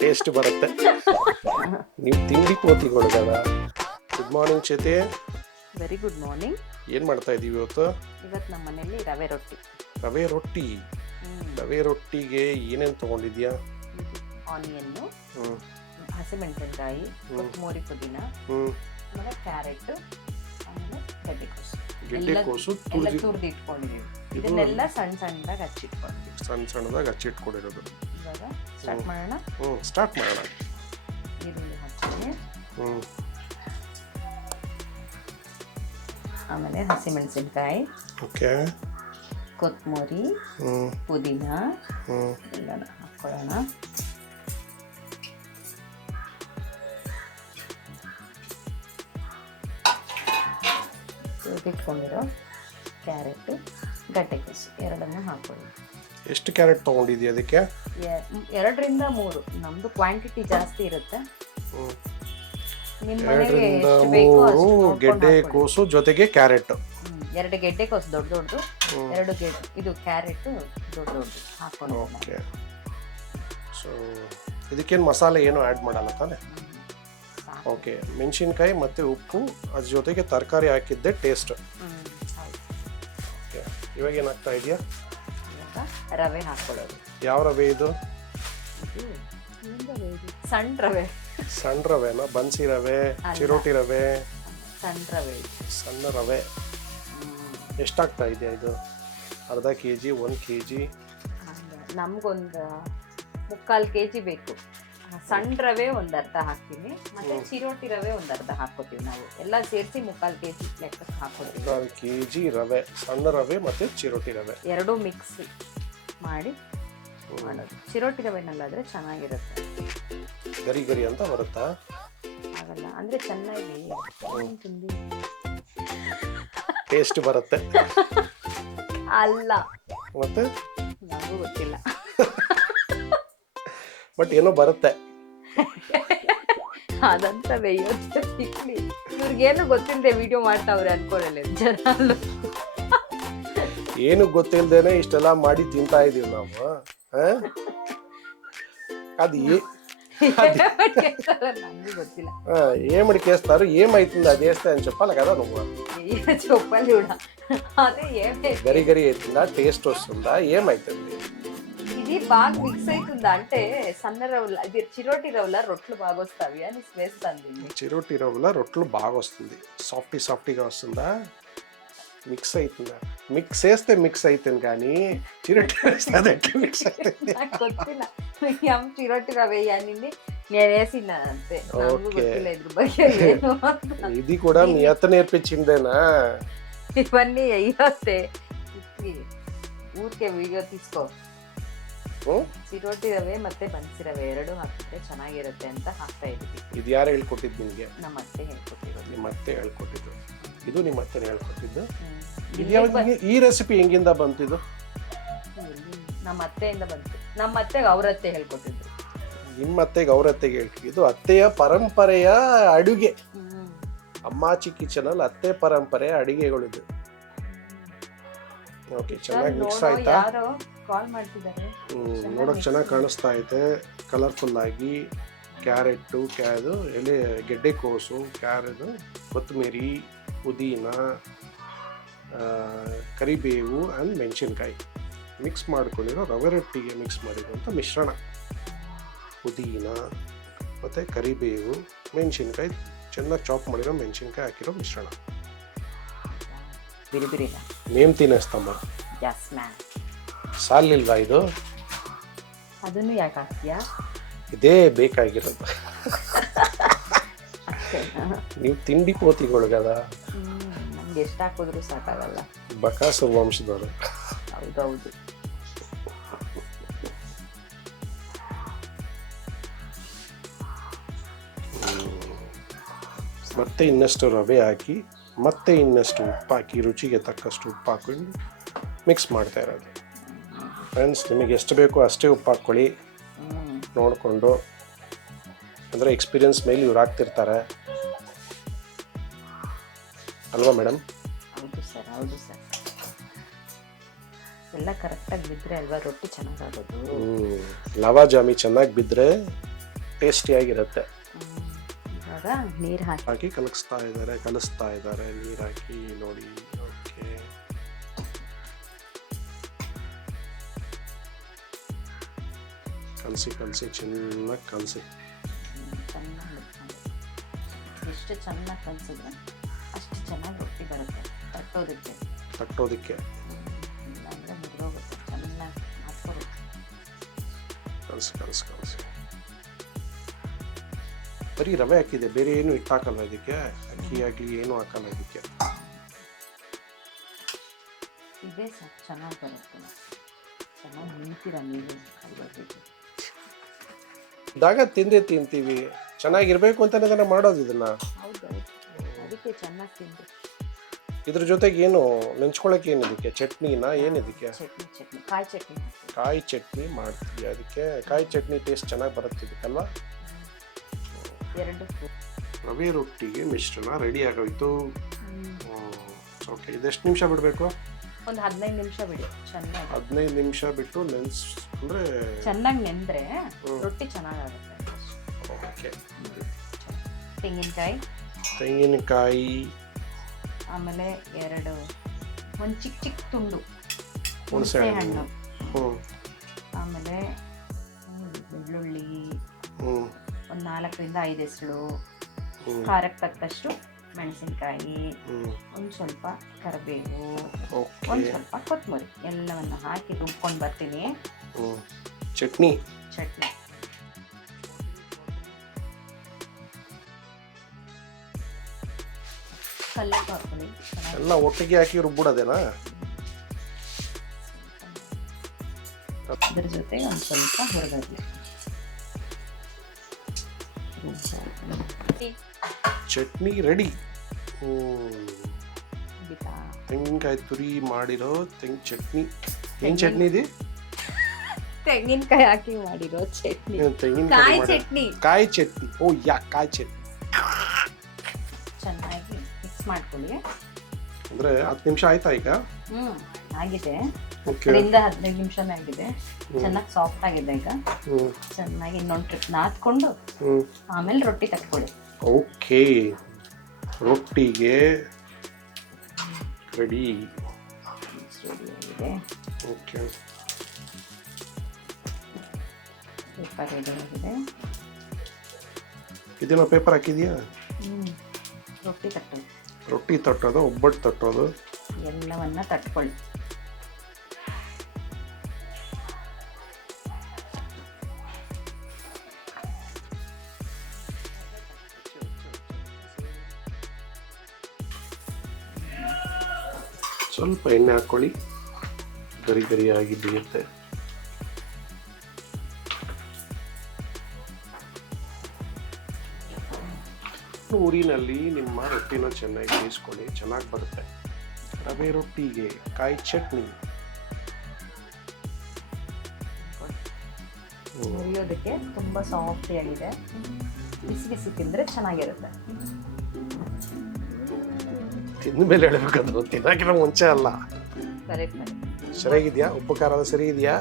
Taste ಬರುತ್ತೆ. ನೀವು ತಿಂಡಿ ಕೋತಿಗಳಲ್ಲ. ಗುಡ್ ಮಾರ್ನಿಂಗ್ ಚೇತಿ. Very good morning. ಏನು ಮಾಡ್ತಾ ಇದ್ದೀವಿ ಇವತ್ತು? ಇವತ್ತು ನಮ್ಮ ಮನೆಯಲ್ಲಿ ರವೆ ರೊಟ್ಟಿ. ರವೆ ರೊಟ್ಟಿ. ರವೆ ರೊಟ್ಟಿಗೆ ಏನೇನು ತೊಗೊಂಡಿದ್ಯಾ? ಆನಿಯನ್ನು, ಹಸಿಮೆಣಸಿನಕಾಯಿ, ಕೊತ್ತಂಬರಿ, ಪುದೀನ, ಆಮೇಲೆ ಕ್ಯಾರೆಟ್, ಆಮೇಲೆ ಗೆಡ್ಡೆಕೋಸು ಎಲ್ಲ ತುರಿದು ಇಟ್ಕೊಂಡಿದ್ದೀವಿ. ಇದನ್ನೆಲ್ಲ ಸಣ್ಣ ಸಣ್ಣದಾಗಿ ಹಚ್ಚಿಟ್ಕೊಂಡಿದ್ದೀವಿ. ಸಣ್ಣದಾಗಿ ಹಚ್ಚಿಟ್ಕೊಂಡಿರೋದು. ಇವಾಗ ಸ್ಟಾರ್ಟ್ ಮಾಡೋಣ. ಸ್ಟಾರ್ಟ್ ಮಾಡೋಣ. ಈರುಳ್ಳಿ ಹಾಕ್ತೀನಿ. ಆಮೇಲೆ ಹಸಿಮೆಣಸಿನಕಾಯಿ, ಓಕೆ, ಕೊತ್ತಂಬರಿ, ಪುದೀನ ಎಲ್ಲನ ಹಾಕ್ಕೊಳ್ಳೋಣ. ಇಟ್ಕೊಂಡಿರೋ ಕ್ಯಾರೆಟ್, ಗಡ್ಡೆಕೋಸು ಎರಡನ್ನ ಹಾಕೊಳ್ಳಿ. ಎಷ್ಟು ಕ್ಯಾರೆಟ್ ತೊಗೊಂಡಿದ್ದೀಯ ಅದಕ್ಕೆ? 2 ರಿಂದ 3. ನಮ್ದು ಕ್ವಾಂಟಿಟಿ ಜಾಸ್ತಿ ಇರುತ್ತೆ. ನಿಮ್ಮ 2 ರಿಂದ 3 ಗೆಡ್ಡೆಕೋಸು ಜೊತೆಗೆ ಕ್ಯಾರೆಟ್. 2 ಗೆಡ್ಡೆಕೋಸು ದೊಡ್ಡದು, 2 ಇದು ಕ್ಯಾರೆಟ್ ದೊಡ್ಡದು ಹಾಕೊಂಡು. ಓಕೆ. ಸೊ ಇದಕ್ಕೇನು ಮಸಾಲೆ ಏನು ಆ್ಯಡ್ ಮಾಡಲ್ಲ ತಾನೆ? ಓಕೆ. ಮೆಣಸಿನ್ಕಾಯಿ ಮತ್ತು ಉಪ್ಪು, ಅದ್ರ ಜೊತೆಗೆ ತರಕಾರಿ ಹಾಕಿದ್ದೆ ಟೇಸ್ಟ್. ಓಕೆ. ಇವಾಗ ಏನಾಗ್ತಾ ಇದೆಯಾ? ರವೆ ಹಾಕೊಳ್ಳೋದು. ಯಾವ ರವೆ ಇದು? ಸಣ್ಣ ರವೆ. ಸಣ್ಣ ರವೆನಾ? ಬನ್ಸಿ ರವೆ, ಚಿರೋಟಿ ರವೆ? ಸಣ್ಣ ರವೆ. ಸಣ್ಣ ರವೆ. ಎಷ್ಟಾಗ್ತಾ ಇದೆಯಾ ಇದು? ಅರ್ಧ kg, 1 kg? ನಮ್ಗೊಂದು 3/4 kg ಬೇಕು. ಸಣ್ಣ ರವೆ ಒಂದು ಅರ್ಧ ಹಾಕ್ತೀವಿ, ಮತ್ತೆ ಚಿರೋಟಿ ರವೆ ಒಂದು ಅರ್ಧ ಹಾಕೋತೀವಿ. ನಾವು ಎಲ್ಲ ಸೇರಿಸಿ 3/4 kg ಲೆಕ್ಕಕ್ಕೆ ಹಾಕೋತೀವಿ. 3/4 kg ರವೆ, ಸಣ್ಣ ರವೆ ಮತ್ತೆ ಚಿರೋಟಿ ರವೆ ಎರಡೂ ಮಿಕ್ಸ್ ಮಾಡಿ ಮಾಡೋದು. ಚಿರೋಟಿ ರವೆನಲ್ಲಾದ್ರೆ ಚೆನ್ನಾಗಿರುತ್ತೆ. ಗರಿ ಗರಿ ಅಂತ ಬರುತ್ತಾ? ಆಗಲ್ಲ ಅಂದ್ರೆ ಚೆನ್ನಾಗಿ ಟೇಸ್ಟ್ ಬರುತ್ತೆ. ಅಲ್ಲ, ಮತ್ತೆ ನನಗೂ ಗೊತ್ತಿಲ್ಲ, ಬಟ್ ಏನೋ ಬರುತ್ತೆ. ಅದಂತ ಬೇಯೋದು ಇಡ್ಲಿ. ಇವ್ರಿಗೇನು ಗೊತ್ತಿಲ್ಲದೆ ವಿಡಿಯೋ ಮಾಡ್ತಾವ್ರೆ ಅನ್ಕೊಳ್ಳಲ್ಲ ಜನ. ಏನು ಗೊತ್ತಿಲ್ದೇನೆ ಇಷ್ಟೆಲ್ಲ ಮಾಡಿ ತಿಂತಾ ಇದೀವಿ ನಾವು. అది ನನಗೂ ಗೊತ್ತಿಲ್ಲ. ఏమిడి కేస్తారు, ఏమైతుంది అది వేస్తే అని చెప్పాలి కదా నువ్వు. చెప్పాలి కూడా. అదే గరి గరి అవుతుందా, టేస్ట్ వస్తుందా, ఏమైతుంది? ఇది బాగా మిక్స్ అవుతుందా అంటే సన్న రవ్వుల, ఇది చిరోటి రవ్వుల రొట్లు బాగా వస్తాయి అని వేస్తుంది. చిరోటి రవ్వుల రొట్లు బాగా వస్తుంది. సాఫ్టీగా వస్తుందా? మిక్స్ అవుతుందా? మిక్స్ చేస్తే మిక్స్ అవుతుంది కానీ చిరోటి వేస్తే మిక్స్ అవుతుంది. ಗೊತ್ತಿಲ್ಲ. ಚಿರೋಟಿ ರವೆ ಅನ್ನಿಂది నేను వేసిన అంతే. నాకు ಗೊತ್ತಿಲ್ಲ ಇದ್ರ ಬಗ್ಗೆ ಏನು ಅಂತ. ఇది కూడా మీ అత్త నేర్పించిందేనా? ఇవన్నీ అయ్యోతే ఊరికే ವಿಡಿಯೋ తీసుకో. ಚಿರೋಟಿ ರವೆ ಮತ್ತೆ ಬನ್ಸಿ ರವೆ ಎರಡು ಹಾಕಿದ್ರೆ ಚೆನ್ನಾಗಿರುತ್ತೆ ಅಂತ ಹಾಕ್ತಾ ಇದ್ವಿ. ಇದು ಯಾರು ಹೇಳ್ಕೊಟ್ಟಿದ್ದು ನಿಮಗೆ? ನಮ್ಮ ಅತ್ತೆ ಹೇಳ್ಕೊಟ್ಟಿರೋದು. ನಿಮ್ಮ ಅತ್ತೆ ಹೇಳ್ಕೊಟ್ಟಿದ್ದು. ಇದು ನಿಮ್ಮ ಅತ್ತೆ ಹೇಳ್ಕೊಟ್ಟಿದ್ದು. ಈ ರೆಸಿಪಿ ಹೆಂಗಿಂದ ಬಂತು ಇದು? ನಮ್ಮ ಅತ್ತೆಯಿಂದ ಬಂತು. ನಮ್ಮ ಅತ್ತೆಗೆ ಅವ್ರ ಅತ್ತೆ ಹೇಳ್ಕೊಟ್ಟಿದ್ರು. ನಿಮ್ಮ ಅತ್ತೆಗೆ ಅವ್ರ ಅತ್ತೆಗೆ ಹೇಳ್ಕೊಟ್ಟಿದ್ದು. ಅತ್ತೆಯ ಪರಂಪರೆಯ ಅಡುಗೆ. ಅಮ್ಮಾಚಿ ಕಿಚನ್ ಅಲ್ಲಿ ಅತ್ತೆ ಪರಂಪರೆಯ ಅಡಿಗೆಗಳಿದು. ಓಕೆ, ಚೆನ್ನಾಗಿ ಮಿಕ್ಸ್ ಆಯ್ತಾ? ಯಾರೋ ಕಾಲ್ ಮಾಡ್ತಿದ್ದಾರೆ. ನೋಡೋಕೆ ಚೆನ್ನಾಗಿ ಕಾಣಿಸ್ತಾ ಇದೆ, ಕಲರ್ಫುಲ್ ಆಗಿ. ಕ್ಯಾರೆಟ್ಟು, ಎಲೆ ಗೆಡ್ಡೆಕೋಸು, ಕ್ಯಾರೆಟ್, ಕೊತ್ತಂಬರಿ, ಪುದೀನ, ಕರಿಬೇವು ಆ್ಯಂಡ್ ಮೆಣಸಿನ್ಕಾಯಿ ಮಿಕ್ಸ್ ಮಾಡ್ಕೊಂಡಿರೋ ರವೆ ರೊಟ್ಟಿಗೆ ಮಿಕ್ಸ್ ಮಾಡಿರುವಂಥ ಮಿಶ್ರಣ. ಪುದೀನ ಮತ್ತು ಕರಿಬೇವು, ಮೆಣಸಿನ್ಕಾಯಿ, ಚೆನ್ನಾಗಿ ಚಾಪ್ ಮಾಡಿರೋ ಮೆಣಸಿನ್ಕಾಯಿ ಹಾಕಿರೋ ಮಿಶ್ರಣ. ನೇಮ್ ತಿನ್ನಿಸ್ತಮ್ಮ. ಸಾಲಿಲ್ವಾ ಇದು? ಅದನ್ನು ಯಾಕೆ ಹಾಕ್ತೀಯಾ? ಇದೇ ಬೇಕಾಗಿರೋದು. ನೀವು ತಿಂಡಿ ಕೋತಿಗಳಿಗದ. ನಮ್ಗೆ ಎಷ್ಟು ಹಾಕಿದ್ರು ಸಾಕಾಗಲ್ಲ. ಬಕಾಸುರ ವಂಶದವರು. ಹೌದೌದು. ಮತ್ತೆ ಇನ್ನಷ್ಟು ರವೆ ಹಾಕಿ, ಮತ್ತೆ ಇನ್ನಷ್ಟು ಉಪ್ಪು ಹಾಕಿ, ರುಚಿಗೆ ತಕ್ಕಷ್ಟು ಉಪ್ಪು ಹಾಕೊಂಡು ಮಿಕ್ಸ್ ಮಾಡ್ತಾ ಇರೋದು. ಫ್ರೆಂಡ್ಸ್, ನಿಮಗೆ ಎಷ್ಟು ಬೇಕೋ ಅಷ್ಟೇ ಉಪ್ಪು ಹಾಕ್ಕೊಳ್ಳಿ ನೋಡಿಕೊಂಡು. ಅಂದರೆ ಎಕ್ಸ್ಪೀರಿಯನ್ಸ್ ಮೇಲೆ ಇವ್ರು ಹಾಕ್ತಿರ್ತಾರೆ ಅಲ್ವಾ ಮೇಡಮ್? ಹೌದು ಸರ್, ಹೌದು ಸರ್. ಎಲ್ಲ ಎಲ್ಲ ಕರೆಕ್ಟಾಗಿ ಬಿದ್ದರೆ ಅಲ್ವಾ ರೊಟ್ಟಿ ಚೆನ್ನಾಗಾಗೋದು. ಲವಾ ಜಾಮಿ ಚೆನ್ನಾಗಿ ಬಿದ್ದರೆ ಟೇಸ್ಟಿಯಾಗಿರುತ್ತೆ. ಇವಾಗ ನೀರು ಹಾಕಿ ಕಲಿಸ್ತಾ ಇದ್ದಾರೆ ನೀರು ಹಾಕಿ ನೋಡಿ. ಓಕೆ, ಕಲಸಿ ಚೆನ್ನಾಗಿ ಕಲಸಿ. ಚೆನ್ನಾಗಿ ಮಿಕ್ಸ್ ಮಾಡಿ. ಎಷ್ಟು ಚೆನ್ನಾಗಿ ಕಲಿಸಿದ್ರೆ ಅಷ್ಟು ಚೆನ್ನಾಗಿ ರೊಟ್ಟಿ ಬರುತ್ತೆ ತಟ್ಟೋದಕ್ಕೆ. ಇಲ್ಲಾಂದರೆ ಮುರಿದೋಗುತ್ತೆ. ಚೆನ್ನಾಗಿ ಹಾಕ್ಕೋಬೇಕು. ಕಲಸಿ. ಬರೀ ರವೆ ಹಾಕಿದೆ, ಬೇರೆ ಏನು ಹಿಟ್ಟು ಹಾಕಲ್ಲ ಇದಕ್ಕೆ. ಅಕ್ಕಿ ಆಗಲಿ ಏನು ಹಾಕಲ್ಲ ಇದಕ್ಕೆ. ಇದೇ ಸಾಕು, ಚೆನ್ನಾಗಿ ಬರುತ್ತೆ. ಚೆನ್ನಾಗಿ ನಿಂತೀರ ನೀವು ಕೈಬರ್ಬೇಕು. ದಾಗ ತಿಂತೀವಿ, ಚೆನ್ನಾಗಿರ್ಬೇಕು ಅಂತಾನೆ ತಾನೇ ಮಾಡೋದು ಇದನ್ನ. ಹೌದೌದು, ಅದಕ್ಕೆ ಚೆನ್ನಾಗಿ ತಿಂದು. ಇದ್ರ ಜೊತೆಗೆ ಏನು ನೆಂಚ್ಕೊಳಕ್ಕೆ ಏನು ಇದಕ್ಕೆ? ಚಟ್ನಿನಾ ಏನಿದಕ್ಕೆ? ಚಟ್ನಿ ಕಾಯಿ ಚಟ್ನಿ ಮಾಡ್ತೀವಿ. ಅದಕ್ಕೆ ಕಾಯಿ ಚಟ್ನಿ ಟೇಸ್ಟ್ ಚೆನ್ನಾಗಿ ಬರುತ್ತೆ ಇದಕ್ಕಲ್ವಾ? 2 ಸ್ಪೂನ್ ರವೆ ರೊಟ್ಟಿಗೆ ಮಿಶ್ರಣ ರೆಡಿ ಆಗೋಯ್ತು. ಓಕೆ, ಇದೆಷ್ಟು ನಿಮಿಷ ಬಿಡಬೇಕು? ಒಂದು 15 ನಿಮಿಷ ಬಿಡಿ. ಚೆನ್ನಾಗಿ 15 ನಿಮಿಷ ಬಿಟ್ಟು ಅಂದರೆ ಚೆನ್ನಾಗಿ ನೆಂದರೆ ರೊಟ್ಟಿ ಚೆನ್ನಾಗಾಗುತ್ತೆ. ಓಕೆ, ತೆಂಗಿನಕಾಯಿ, ಆಮೇಲೆ ಒಂದು ಚಿಕ್ಕ ತುಂಡು ಹುಣಸೆ ಹಣ್ಣು, ಆಮೇಲೆ ಬೆಳ್ಳುಳ್ಳಿ, ಒಂದು 4ರಿಂದ 5 ಹೆಸಳು, ಖಾರಕ್ಕೆ ತಕ್ಕಷ್ಟು ಮೆಣಸಿನ್ಕಾಯಿ, ಒಂದು ಸ್ವಲ್ಪ ಕರಿಬೇವು, ಒಂದು ಸ್ವಲ್ಪ ಕೊತ್ತಂಬರಿ ಎಲ್ಲವನ್ನು ಹಾಕಿ ರುಬ್ಕೊಂಡು ಬರ್ತೀನಿ. ಚಟ್ನಿ ಕಲ್ಲಕ್ಕೆ ಹಾಕೊಳ್ಳಿ. ಎಲ್ಲ ಒಟ್ಟಿಗೆ ಹಾಕಿ ರುಬ್ಬಿಡೋದೇನಾ? ಅದ್ರ ಜೊತೆ ಒಂದು ಸ್ವಲ್ಪ ಹುರಿಗಡ್ಲೆ. ಚಟ್ನಿ ರೆಡಿ. ತೆಂಗಿನಕಾಯಿ ತುರಿ ಮಾಡಿರೋ ಚಟ್ನಿ. ಏನು ಚಟ್ನಿ ಇದೆ? ತೆಂಗಿನಕಾಯಿ ಹಾಕಿ ಮಾಡಿರೋ ಚಟ್ನಿ. ಕಾಯಿ ಚಟ್ನಿ. ಓ ಯಾ, ಕಾಯಿ ಚಟ್ನಿ. ಚೆನ್ನಾಗಿ ಮಿಕ್ಸ್ ಮಾಡ್ಕೊಳ್ಳಿ. ಅಂದ್ರೆ 10 ನಿಮಿಷ ಆಯ್ತಾ ಈಗ? ಆಗಿದೆ. ಓಕೆ, 15 ನಿಮಿಷನೇ ಆಗಿದೆ. ಚೆನ್ನಾಗಿ ಸಾಫ್ಟ್ ಆಗಿದೆ ಈಗ. ಚೆನ್ನಾಗಿ ಇನ್ನೊಂದು ಟ್ರಿಪ್ ನಾದ್ಕೊಂಡು ಆಮೇಲೆ ರೊಟ್ಟಿ ತಟ್ಕೊಳ್ಳಿ. ಓಕೆ, ರೊಟ್ಟಿಗೆ ರೆಡಿ ಆಗಿದೆ. ಓಕೆ, ಪೇಪರ್ ರೆಡಿ ಆಗಿದೆ. ಇದನ್ನ ಪೇಪರ್ ಹಾಕಿದ್ಯಾ? ರೊಟ್ಟಿ ತಟ್ಟೋದು, ಒಬ್ಬಟ್ಟು ತಟ್ಟೋದು, ಎಲ್ಲವನ್ನ ತಟ್ಕೊಳ್ಳಿ. ಸ್ವಲ್ಪ ಎಣ್ಣೆ ಹಾಕ್ಕೊಳ್ಳಿ, ಗರಿಯಾಗಿ ಬೇಯುತ್ತೆ. ಊರಿನಲ್ಲಿ ನಿಮ್ಮ ರೊಟ್ಟಿನ ಚೆನ್ನಾಗಿ ಬೇಯಿಸ್ಕೊಳ್ಳಿ, ಚೆನ್ನಾಗಿ ಬರುತ್ತೆ. ರವೆ ರೊಟ್ಟಿಗೆ ಕಾಯಿ ಚಟ್ನಿ ಮುರಿಯೋದಕ್ಕೆ ತುಂಬ ಸಾಫ್ಟ್ ಆಗಿದೆ. ಬಿಸಿ ತಿಂದರೆ ಚೆನ್ನಾಗಿರುತ್ತೆ. ತಿಂದ ಮೇಲೆ ಹೇಳ್ಬೇಕಂದ್ರೆ ತಿನ್ನಕ್ಕಿಂತ ಮುಂಚೆ ಅಲ್ಲ. ಸರಿ, ಸರಿಯಾಗಿದೆಯಾ? ಉಪ್ಪು ಖಾರ ಸರಿ ಇದೆಯಾ?